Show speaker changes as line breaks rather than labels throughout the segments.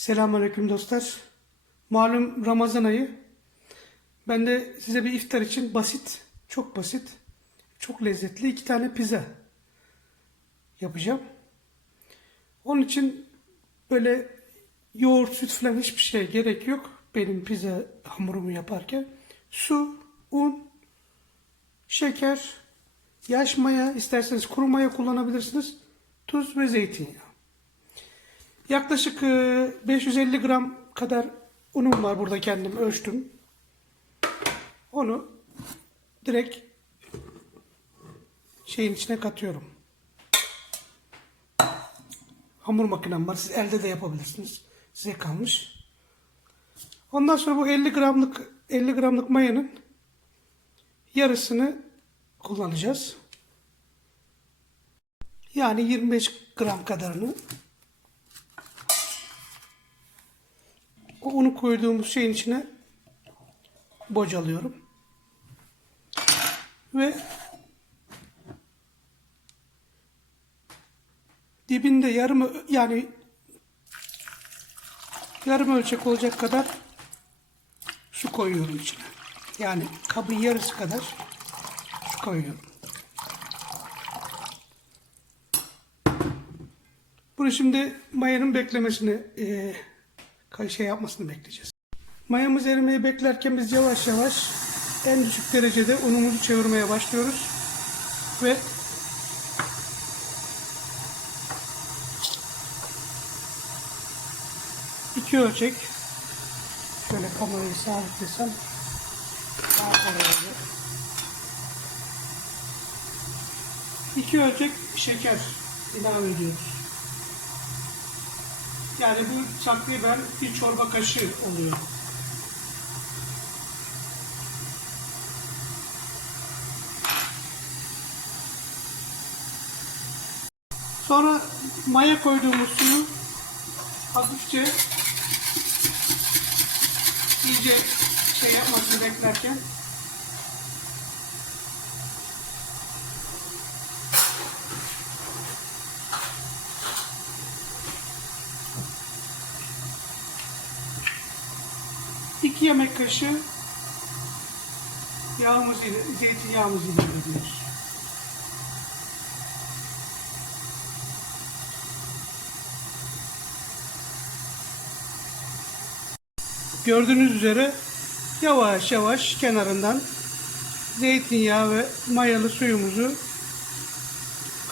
Selamünaleyküm dostlar. Malum Ramazan ayı. Ben de size bir iftar için basit, çok basit, çok lezzetli iki tane pizza yapacağım. Onun için böyle yoğurt, süt falan hiçbir şey gerek yok. Benim pizza hamurumu yaparken. Su, un, şeker, yaş maya, isterseniz kuru maya kullanabilirsiniz. Tuz ve zeytinyağı. Yaklaşık e, 550 gram kadar unum var burada kendim ölçtüm. Onu direkt şeyin içine katıyorum. Hamur makinem var. Siz elde de yapabilirsiniz. Size kalmış. Ondan sonra bu 50 gramlık 50 gramlık mayanın yarısını kullanacağız. Yani 25 gram kadarını o unu koyduğumuz şeyin içine bocalıyorum. Ve dibinde yarım yani yarım ölçek olacak kadar su koyuyorum içine. Yani kabın yarısı kadar su koyuyorum. Bunu şimdi mayanın beklemesini, kay- şey yapmasını bekleyeceğiz. Mayamız erimeyi beklerken biz yavaş yavaş en düşük derecede unumuzu çevirmeye başlıyoruz. Ve iki ölçek şöyle kamerayı sabitlesem daha kolay olur. İki ölçek şeker ilave ediyoruz. Yani bu takriben bir çorba kaşığı oluyor. Sonra maya koyduğumuz suyu hafifçe iyice şey yapmasını beklerken yemek kaşığı yağımızı ile, zeytinyağımızı ilave ediyoruz. Gördüğünüz üzere yavaş yavaş kenarından zeytinyağı ve mayalı suyumuzu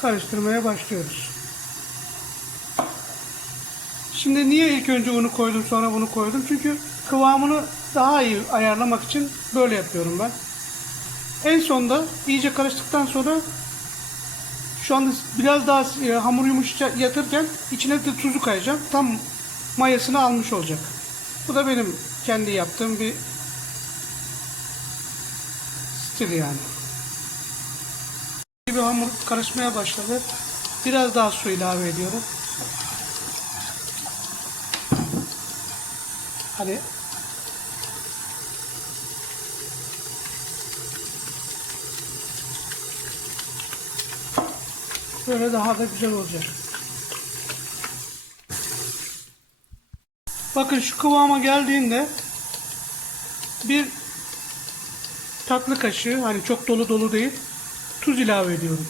karıştırmaya başlıyoruz. Şimdi niye ilk önce unu koydum sonra bunu koydum? Çünkü kıvamını daha iyi ayarlamak için böyle yapıyorum ben. En sonda iyice karıştıktan sonra şu anda biraz daha e, hamur yumuşaca yatırken içine de tuzu kayacağım. Tam mayasını almış olacak. Bu da benim kendi yaptığım bir stil yani. Bir hamur karışmaya başladı. Biraz daha su ilave ediyorum. Hani böyle daha da güzel olacak. Bakın şu kıvama geldiğinde bir tatlı kaşığı hani çok dolu dolu değil tuz ilave ediyorum.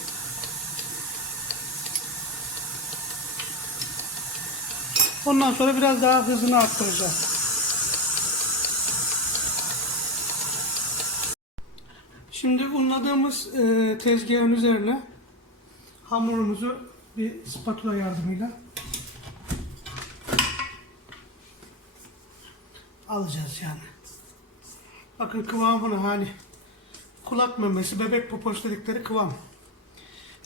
Ondan sonra biraz daha hızını arttıracağım. Şimdi unladığımız e, tezgahın üzerine hamurumuzu bir spatula yardımıyla alacağız yani. Bakın kıvamını hani kulak memesi, bebek poposu dedikleri kıvam.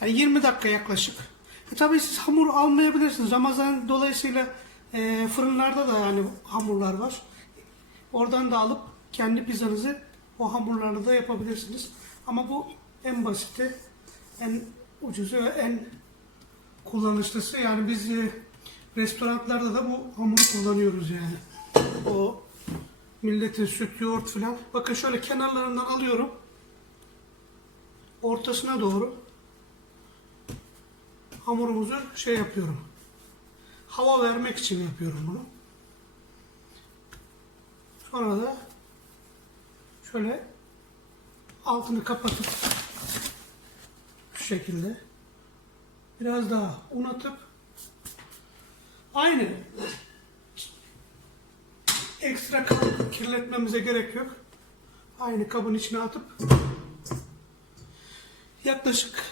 Yani 20 dakika yaklaşık. E tabii siz hamur almayabilirsiniz. Ramazan dolayısıyla e, fırınlarda da yani hamurlar var. Oradan da alıp kendi pizzanızı o hamurlarla da yapabilirsiniz. Ama bu en basiti, en ucuzu ve en kullanışlısı. Yani biz e, restoranlarda da bu hamuru kullanıyoruz yani. O milletin süt, yoğurt falan. Bakın şöyle kenarlarından alıyorum. Ortasına doğru hamurumuzu şey yapıyorum. Hava vermek için yapıyorum bunu. Sonra da şöyle altını kapatıp şekilde biraz daha un atıp aynı ekstra kirletmemize gerek yok. Aynı kabın içine atıp yaklaşık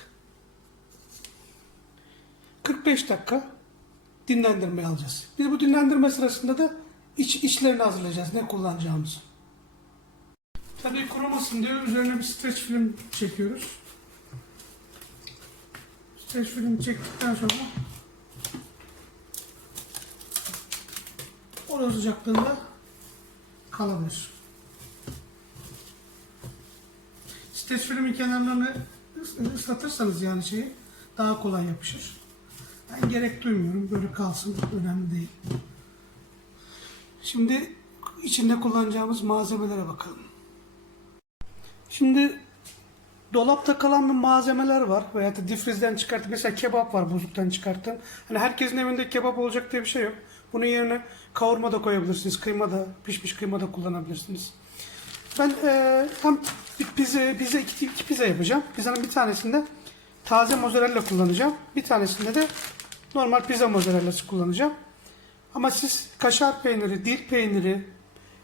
45 dakika dinlendirmeye alacağız. Biz bu dinlendirme sırasında da iç içlerini hazırlayacağız. Ne kullanacağımızı. Tabii kurumasın diye üzerine bir streç film çekiyoruz. Film çektikten sonra oda sıcaklığında kalabilir. Streç filmin kenarlarını ıs- ıslatırsanız yani şeyi daha kolay yapışır. Ben gerek duymuyorum. Böyle kalsın. Önemli değil. Şimdi içinde kullanacağımız malzemelere bakalım. Şimdi dolapta kalan bir malzemeler var veya da difrizden çıkartıp mesela kebap var buzluktan çıkarttım. Hani herkesin evinde kebap olacak diye bir şey yok. Bunun yerine kavurma da koyabilirsiniz. Kıyma da, pişmiş kıyma da kullanabilirsiniz. Ben eee hem pizza, pizza iki, iki pizza yapacağım. Pizzanın bir tanesinde taze mozzarella kullanacağım. Bir tanesinde de normal pizza mozzarellası kullanacağım. Ama siz kaşar peyniri, dil peyniri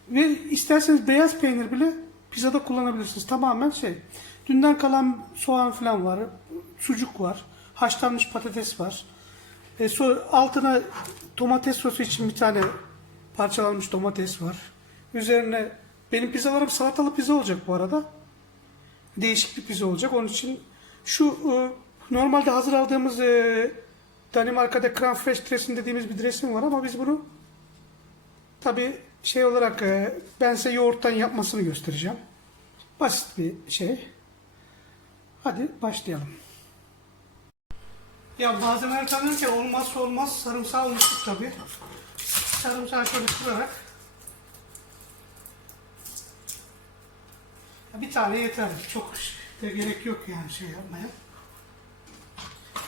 ve isterseniz beyaz peynir bile pizzada kullanabilirsiniz. Tamamen şey. Dünden kalan soğan falan var. Sucuk var. Haşlanmış patates var. E, so, altına domates sosu için bir tane parçalanmış domates var. Üzerine benim pizzalarım salatalı pizza olacak bu arada. Değişik bir pizza olacak. Onun için şu e, normalde hazır aldığımız e, Danimarka'da crème fraîche dressing dediğimiz bir dressing var ama biz bunu tabi şey olarak e, ben size yoğurttan yapmasını göstereceğim. Basit bir şey. Hadi başlayalım. Ya malzemeler tanırken olmazsa olmaz sarımsağı unuttuk tabi. Sarımsağı Ya bir tane yeter. Çok da gerek yok yani şey yapmaya.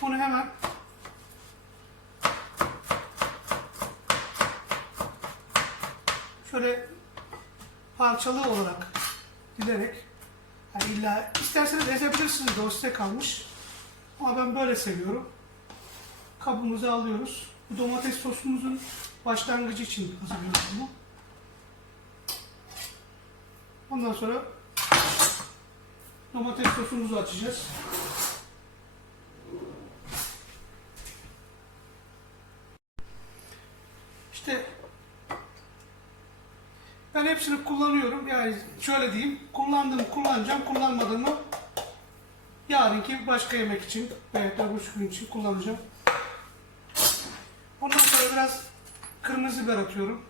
Bunu hemen şöyle parçalı olarak dilerek yani illa isterseniz ezebilirsiniz de o size kalmış. Ama ben böyle seviyorum. Kabımızı alıyoruz. Bu domates sosumuzun başlangıcı için hazırlıyoruz bunu. Ondan sonra domates sosumuzu açacağız. İşte ben hepsini kullanıyorum. Yani şöyle diyeyim. Kullandım, kullanacağım. Kullanmadığımı yarınki başka yemek için veya da gün için kullanacağım. Ondan sonra biraz kırmızı biber atıyorum.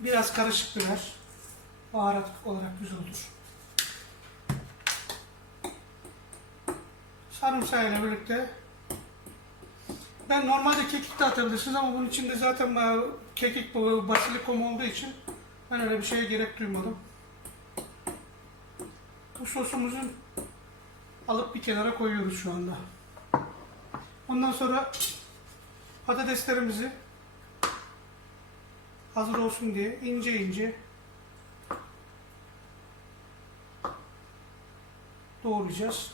Biraz karışık biber. Baharat olarak güzel olur. Sarımsağıyla birlikte ben normalde kekik de atabilirsiniz ama bunun içinde zaten kekik bu basilikom olduğu için ben öyle bir şeye gerek duymadım. Bu sosumuzu alıp bir kenara koyuyoruz şu anda. Ondan sonra patateslerimizi hazır olsun diye ince ince doğrayacağız.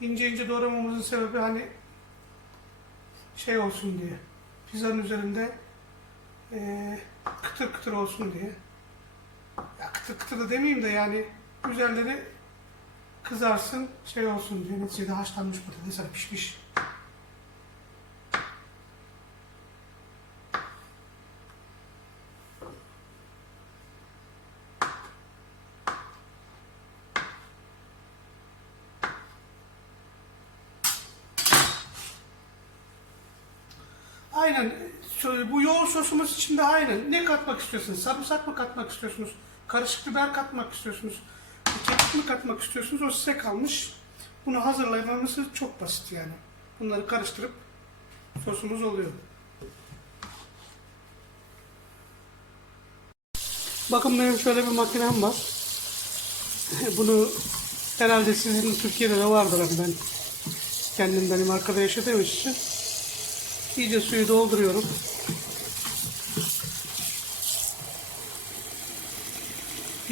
İnce ince doğramamızın sebebi hani şey olsun diye. Pizzanın üzerinde eee, kıtır kıtır olsun diye. Ya kıtır kıtır da demeyeyim de yani üzerleri kızarsın şey olsun diye. Neticede haşlanmış patates hani pişmiş. Aynen. Şöyle, Bu yoğurt sosumuz içinde aynen. Ne katmak istiyorsunuz? Sarımsak mı katmak istiyorsunuz? Karışık biber katmak istiyorsunuz? Kekik mi katmak istiyorsunuz? O size kalmış. Bunu hazırlamamız çok basit yani. Bunları karıştırıp sosumuz oluyor. Bakın benim şöyle bir makinem var. Bunu herhalde sizin Türkiye'de de vardır hani ben kendim benim arkada yaşadığım için. İyice suyu dolduruyorum.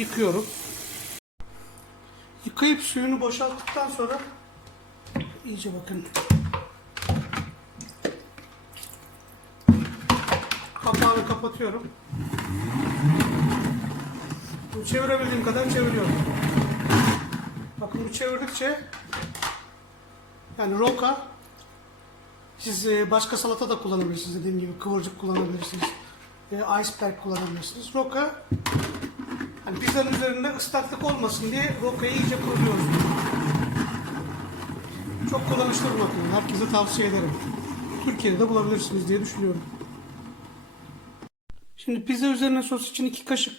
Yıkıyorum. Yıkayıp suyunu boşalttıktan sonra iyice bakın. Kapağını kapatıyorum. Bu çevirebildiğim kadar çeviriyorum. Bakın bu çevirdikçe yani roka siz e, başka salata da kullanabilirsiniz dediğim gibi kıvırcık kullanabilirsiniz. E, iceberg kullanabilirsiniz. Roka hani pizzanın üzerinde ıslaklık olmasın diye rokayı iyice kuruyoruz. Çok kullanışlı bir makine. Herkese tavsiye ederim. Türkiye'de de bulabilirsiniz diye düşünüyorum. Şimdi pizza üzerine sos için iki kaşık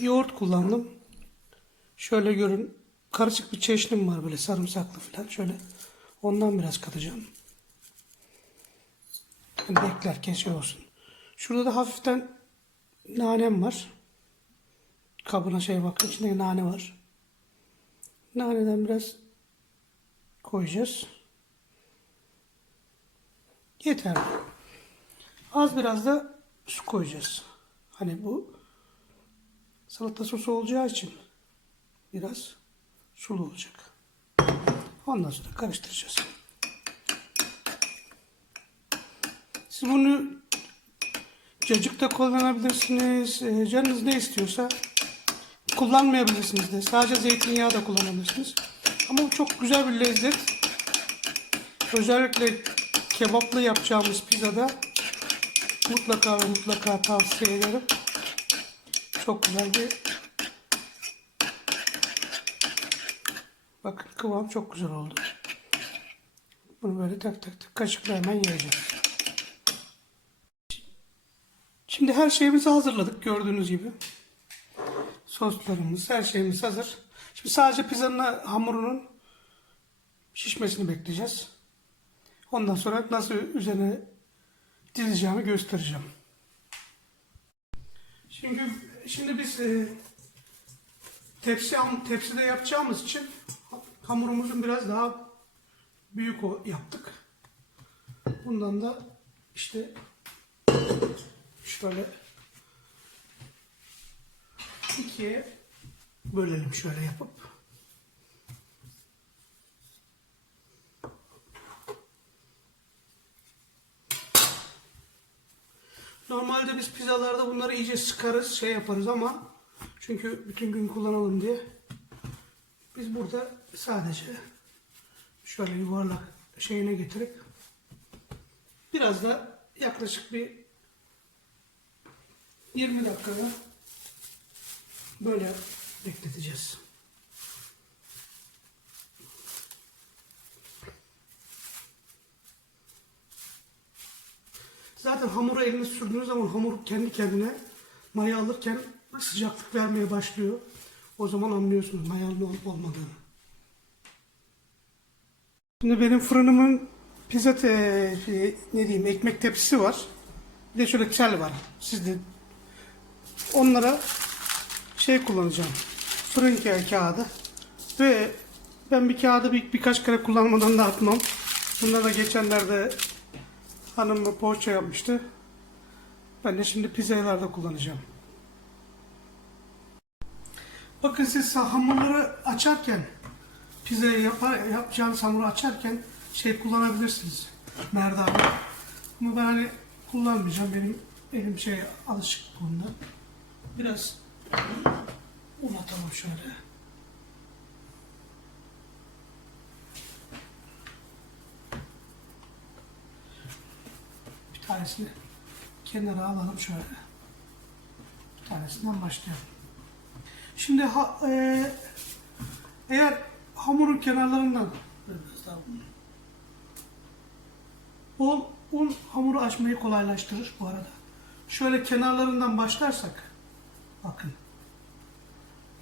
yoğurt kullandım. Şöyle görün. Karışık bir çeşnim var böyle sarımsaklı falan. Şöyle ondan biraz katacağım. Yani beklerken şey olsun. Şurada da hafiften nanem var. Kabına şey bakın içinde nane var. Naneden biraz koyacağız. Yeterli. Az biraz da su koyacağız. Hani bu salata sosu olacağı için biraz sulu olacak. Ondan sonra karıştıracağız. Siz bunu cacıkta kullanabilirsiniz. e, Canınız ne istiyorsa kullanmayabilirsiniz de. Sadece zeytinyağı da kullanabilirsiniz. Ama çok güzel bir lezzet. Özellikle kebaplı yapacağımız pizzada mutlaka ve mutlaka tavsiye ederim. Çok güzel bir Bakın kıvam çok güzel oldu. Bunu böyle tak tak tak kaşıkla hemen yiyeceğiz. Şimdi her şeyimizi hazırladık gördüğünüz gibi. Soslarımız, her şeyimiz hazır. Şimdi sadece pizzanın hamurunun şişmesini bekleyeceğiz. Ondan sonra nasıl üzerine dizeceğimi göstereceğim. Şimdi şimdi biz e, tepsi tepside yapacağımız için hamurumuzun biraz daha büyük o yaptık. Bundan da işte şöyle ikiye bölelim şöyle yapıp. Normalde biz pizzalarda bunları iyice sıkarız, şey yaparız ama çünkü bütün gün kullanalım diye biz burada sadece şöyle yuvarlak şeyine getirip biraz da yaklaşık bir 20 dakikada böyle bekleteceğiz. Zaten hamura elini sürdüğünüz zaman hamur kendi kendine maya alırken sıcaklık vermeye başlıyor. O zaman anlıyorsunuz mayanın olup olmadığını. Şimdi benim fırınımın pizza te, şey, ne diyeyim ekmek tepsisi var. Bir de şöyle tel var. Sizde onlara şey kullanacağım. Fırın ka- kağıdı. Ve ben bir kağıdı bir, birkaç kere kullanmadan da atmam. Bunlar da geçenlerde hanım poğaça yapmıştı. Ben de şimdi pizzalarda kullanacağım. Bakın siz hamurları açarken pizzayı yapar, yapacağınız hamuru açarken şey kullanabilirsiniz. Merdane. Ama ben hani kullanmayacağım. Benim elim şey alışık bu konuda. Biraz un atalım şöyle. Bir tanesini kenara alalım şöyle. Bir tanesinden başlayalım. Şimdi ha, e, eğer hamurun kenarlarından un. Un hamuru açmayı kolaylaştırır bu arada. Şöyle kenarlarından başlarsak bakın.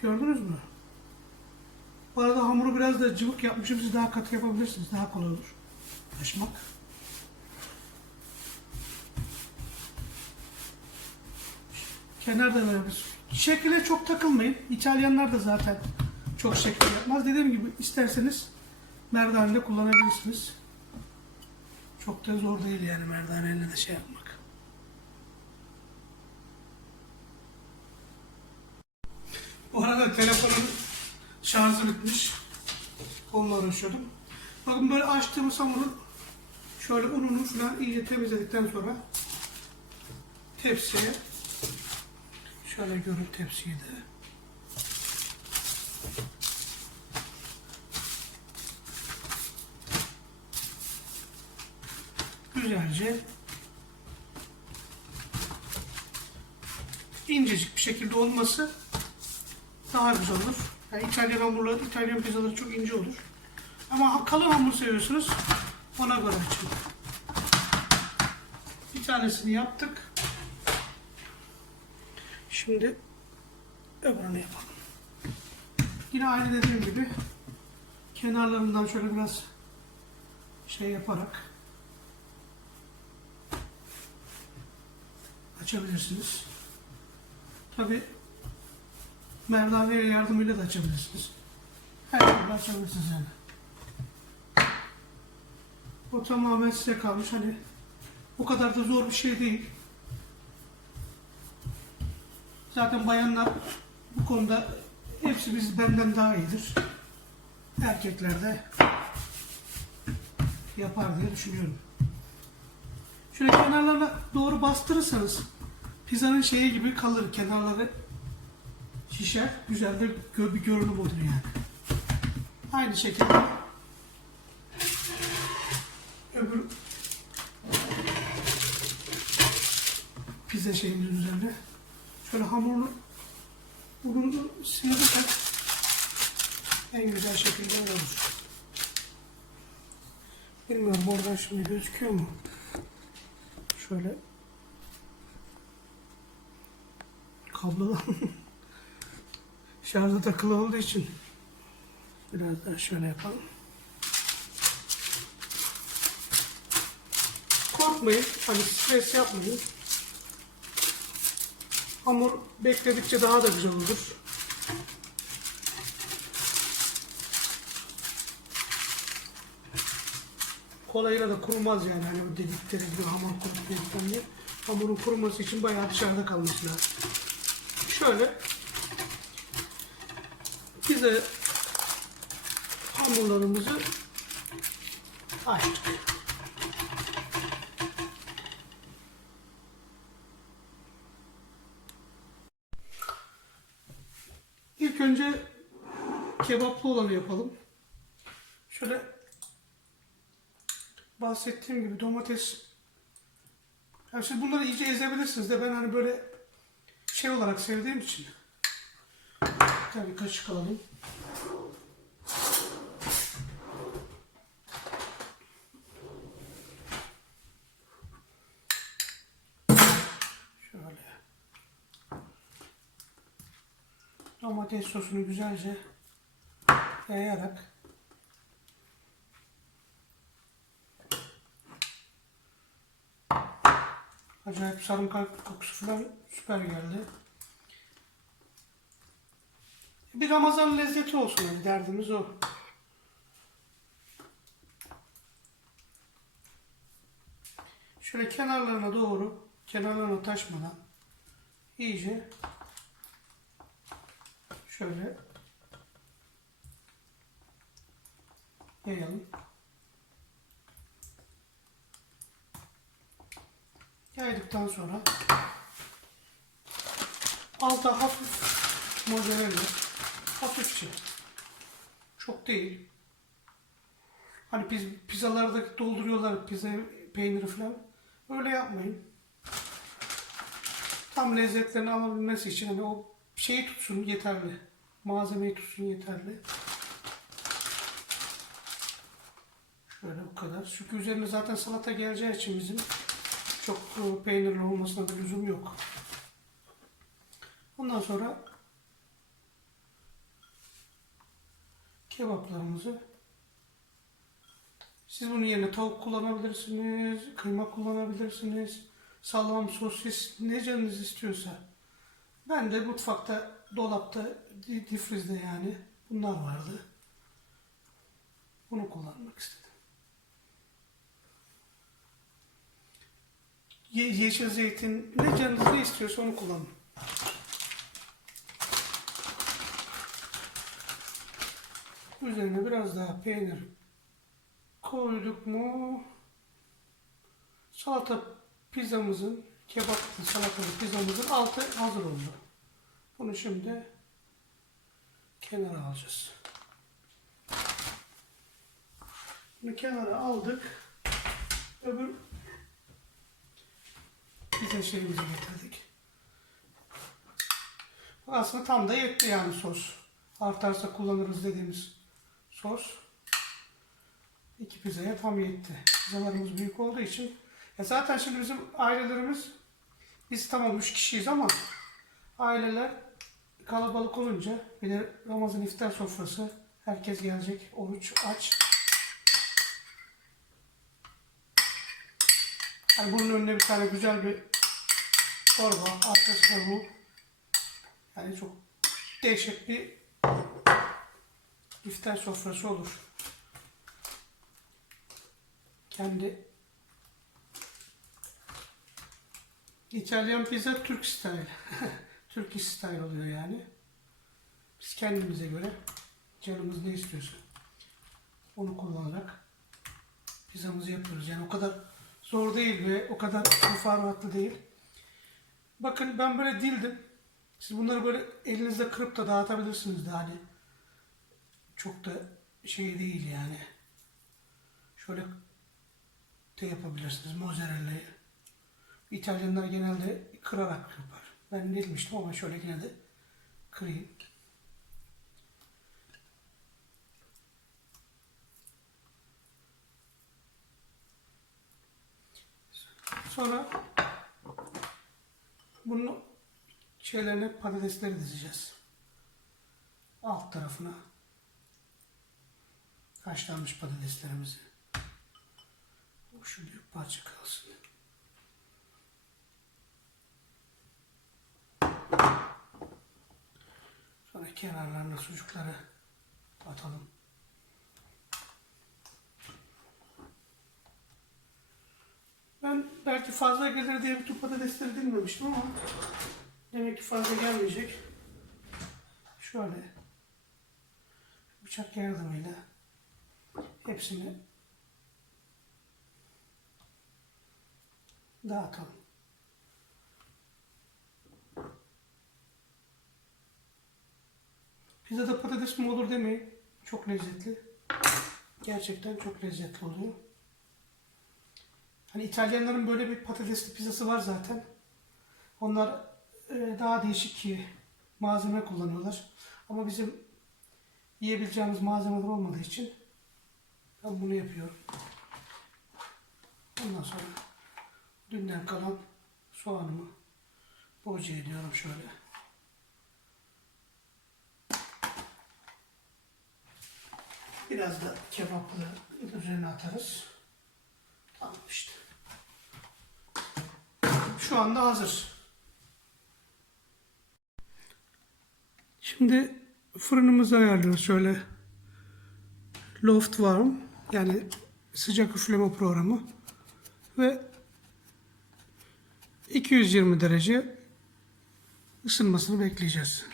Gördünüz mü? Bu arada hamuru biraz da cıvık yapmışım. Siz daha katı yapabilirsiniz. Daha kolay olur. Açmak. Kenarda böyle bir Şekile çok takılmayın. İtalyanlar da zaten çok şekil yapmaz. Dediğim gibi isterseniz merdanede kullanabilirsiniz. Çok da zor değil yani merdaneyle de şey yapmak. Bu arada telefonun şarjı bitmiş. Onunla uğraşıyordum. Bakın böyle açtığımız hamurun şöyle ununu falan iyice temizledikten sonra tepsiye şöyle görün tepsiyi de. Güzelce incecik bir şekilde olması daha güzel olur. Yani İtalyan hamurları, İtalyan pizzaları çok ince olur. Ama kalın hamur seviyorsunuz, ona göre açın. Bir tanesini yaptık. Şimdi öbürünü yapalım. Yine aynı dediğim gibi kenarlarından şöyle biraz şey yaparak açabilirsiniz. Tabi merdane yardımıyla da açabilirsiniz. Her türlü açabilirsiniz yani. O tamamen size kalmış. Hani o kadar da zor bir şey değil. Zaten bayanlar bu konuda hepsi biz benden daha iyidir. Erkekler de yapar diye düşünüyorum. Şöyle kenarlarına doğru bastırırsanız pizzanın şeyi gibi kalır. Kenarları şişer. Güzel de gö- bir görünüm olur yani. Aynı şekilde öbür pizza şeyinin üzerine şöyle hamurunu ununu sıyırırsak en güzel şekilde olur. Bilmiyorum oradan şimdi gözüküyor mu? Şöyle kablodan şarja takılı olduğu için biraz daha şöyle yapalım. Korkmayın, hani stres yapmayın. Hamur bekledikçe daha da güzel olur. Kolayla da kurumaz yani hani o dedikleri gibi hamur kurutmayı diye. Hamurun kuruması için bayağı dışarıda kalması lazım. Şöyle bize hamurlarımızı açtık. İlk önce kebaplı olanı yapalım. Şöyle bahsettiğim gibi domates yani siz bunları iyice ezebilirsiniz de ben hani böyle şey olarak sevdiğim için tabii kaşık alalım. Şöyle domates sosunu güzelce yayarak acayip sarımsak kokusu falan süper geldi. Bir Ramazan lezzeti olsun yani derdimiz o. Şöyle kenarlarına doğru, kenarlarına taşmadan iyice şöyle. Yayalım. Yaydıktan sonra alta hafif mozzarella. Hafifçe. Çok değil. Hani piz, pizzalarda dolduruyorlar pizza peyniri falan. Öyle yapmayın. Tam lezzetlerini alabilmesi için hani o şeyi tutsun yeterli malzemeyi tutsun yeterli şöyle bu kadar çünkü üzerine zaten salata geleceği için bizim çok e, peynirli olmasına da lüzum yok. Ondan sonra kebaplarımızı siz bunun yerine tavuk kullanabilirsiniz, kıyma kullanabilirsiniz, salam, sosis, ne canınız istiyorsa. Ben de mutfakta, dolapta, di- difrizde yani bunlar vardı. Bunu kullanmak istedim. Ye- yeşil zeytin ne canınız ne istiyorsa onu kullanın. Üzerine biraz daha peynir koyduk mu salata pizzamızın kebaplı salatalı pizzamızın altı hazır oldu. Bunu şimdi kenara alacağız. Bunu kenara aldık. Öbür pizza şeyimizi getirdik. Aslında tam da yetti yani sos. Artarsa kullanırız dediğimiz sos. İki pizzaya tam yetti. Pizzalarımız büyük olduğu için. Ya zaten şimdi bizim ailelerimiz biz tamam üç kişiyiz ama aileler kalabalık olunca bir de Ramazan iftar sofrası herkes gelecek oruç aç. Yani bunun önüne bir tane güzel bir çorba, arkasına bu. Yani çok değişik bir iftar sofrası olur. Kendi İtalyan pizza Türk style. Türk style oluyor yani. Biz kendimize göre canımız ne istiyorsa onu kullanarak pizzamızı yapıyoruz. Yani o kadar zor değil ve o kadar müfarratlı değil. Bakın ben böyle dildim. Siz bunları böyle elinizle kırıp da dağıtabilirsiniz de hani çok da şey değil yani. Şöyle de yapabilirsiniz mozzarella'yı. İtalyanlar genelde kırarak yapar. Ben dilmiştim ama şöyle yine de kırayım. Sonra bunu şeylerine patatesleri dizeceğiz. Alt tarafına haşlanmış patateslerimizi. Şu büyük parça kalsın. Sonra kenarlarına sucukları atalım. Ben belki fazla gelir diye bütün patatesleri dinlemiştim ama demek ki fazla gelmeyecek. Şöyle bıçak yardımıyla hepsini dağıtalım. Pizzada patates mi olur demeyin. Çok lezzetli. Gerçekten çok lezzetli oluyor. Hani İtalyanların böyle bir patatesli pizzası var zaten. Onlar e, daha değişik malzeme kullanıyorlar. Ama bizim yiyebileceğimiz malzemeler olmadığı için ben bunu yapıyorum. Ondan sonra dünden kalan soğanımı boca ediyorum şöyle. Biraz da kebaplı üzerine atarız. Tamam işte. Şu anda hazır. Şimdi fırınımızı ayarlıyoruz şöyle. Loft warm yani sıcak üfleme programı ve 220 derece ısınmasını bekleyeceğiz.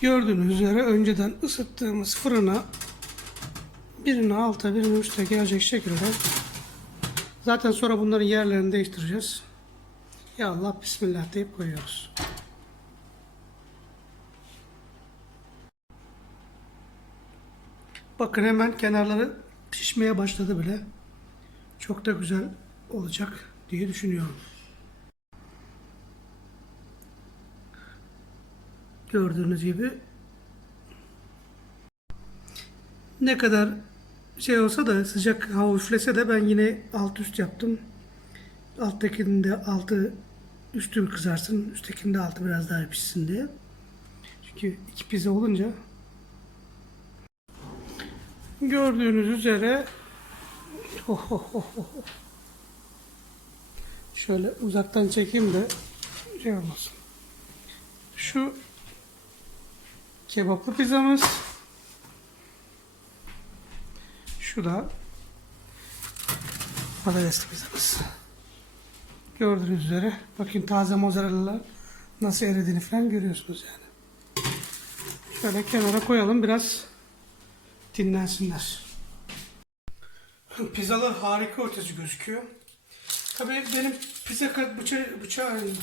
Gördüğünüz üzere önceden ısıttığımız fırına birini alta birini üste gelecek şekilde zaten sonra bunların yerlerini değiştireceğiz. Ya Allah Bismillah deyip koyuyoruz. Bakın hemen kenarları pişmeye başladı bile. Çok da güzel olacak diye düşünüyorum. Gördüğünüz gibi ne kadar şey olsa da sıcak hava üflese de ben yine alt üst yaptım. Alttakinin de altı üstü kızarsın, üsttekinin de altı biraz daha pişsin diye. Çünkü iki pizza olunca gördüğünüz üzere şöyle uzaktan çekeyim de şey olmasın. Şu kebaplı pizzamız. Şu da patatesli pizzamız. Gördüğünüz üzere bakın taze mozzarella nasıl eridiğini falan görüyorsunuz yani. Şöyle kenara koyalım biraz dinlensinler. Pizzalar harika ötesi gözüküyor. Tabii benim pizza bıçağı, bıçağım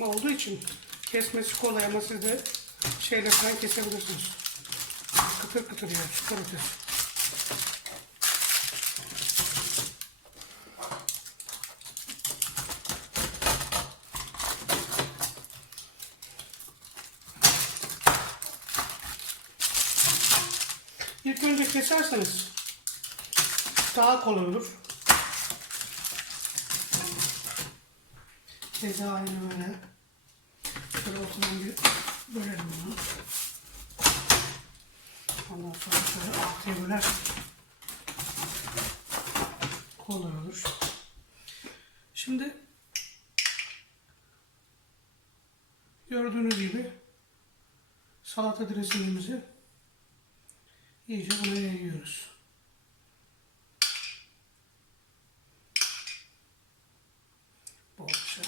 olduğu için kesmesi kolay ama siz de şeyle falan kesebilirsiniz. Kıtır kıtır çıkar ötesi. İlk önce keserseniz daha kolay olur. Keza aynı böyle. Şöyle ortadan bir bölelim bunu. Ondan sonra şöyle altıya böler. Kolay olur. Şimdi gördüğünüz gibi salata dressingimizi iyice buna yayıyoruz. Bolca.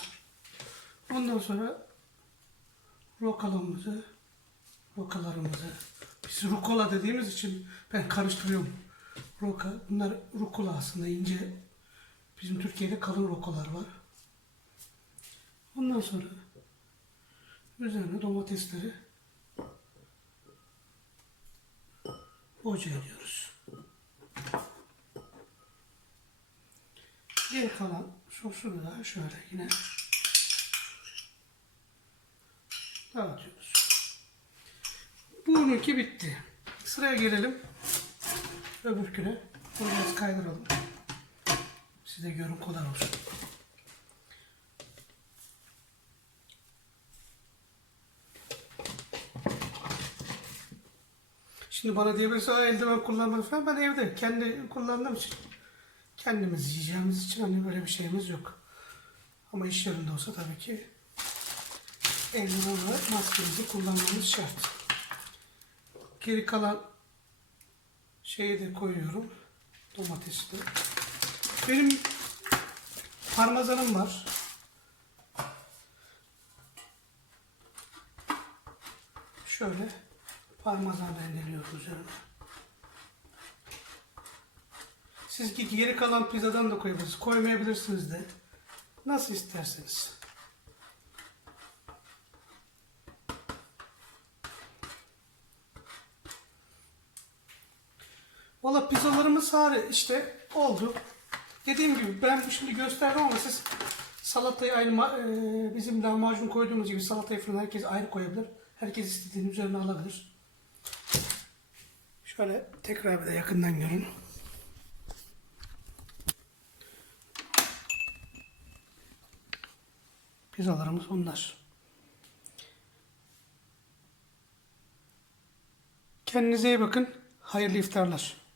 Ondan sonra rokalamızı, rokalarımızı, biz rukola dediğimiz için ben karıştırıyorum. Roka, bunlar rukola aslında ince. Bizim Türkiye'de kalın rokalar var. Ondan sonra üzerine domatesleri boca ediyoruz. Geri kalan sosunu da şöyle yine dağıtıyoruz. Bununki bitti. Sıraya gelelim. Öbürküne. Bunu biraz kaydıralım. Size görün kolay olsun. Şimdi bana diyebilirsin "Aa, eldiven kullanmadı falan. Ben evde kendi kullandığım için kendimiz yiyeceğimiz için hani böyle bir şeyimiz yok. Ama iş yerinde olsa tabii ki eldiven ve maskemizi kullanmamız şart. Geri kalan şeyi de koyuyorum. Domatesi de. Benim parmesanım var. Şöyle parmesan rendeliyoruz üzerine. Siz geri kalan pizzadan da koyabilirsiniz. Koymayabilirsiniz de. Nasıl isterseniz. Harika işte oldu. Dediğim gibi ben şimdi gösterdim ama siz salatayı aynı e, bizim lahmacun koyduğumuz gibi salatayı fırına herkes ayrı koyabilir. Herkes istediğini üzerine alabilir. Şöyle tekrar bir de yakından görün. Pizzalarımız bunlar. Kendinize iyi bakın. Hayırlı iftarlar.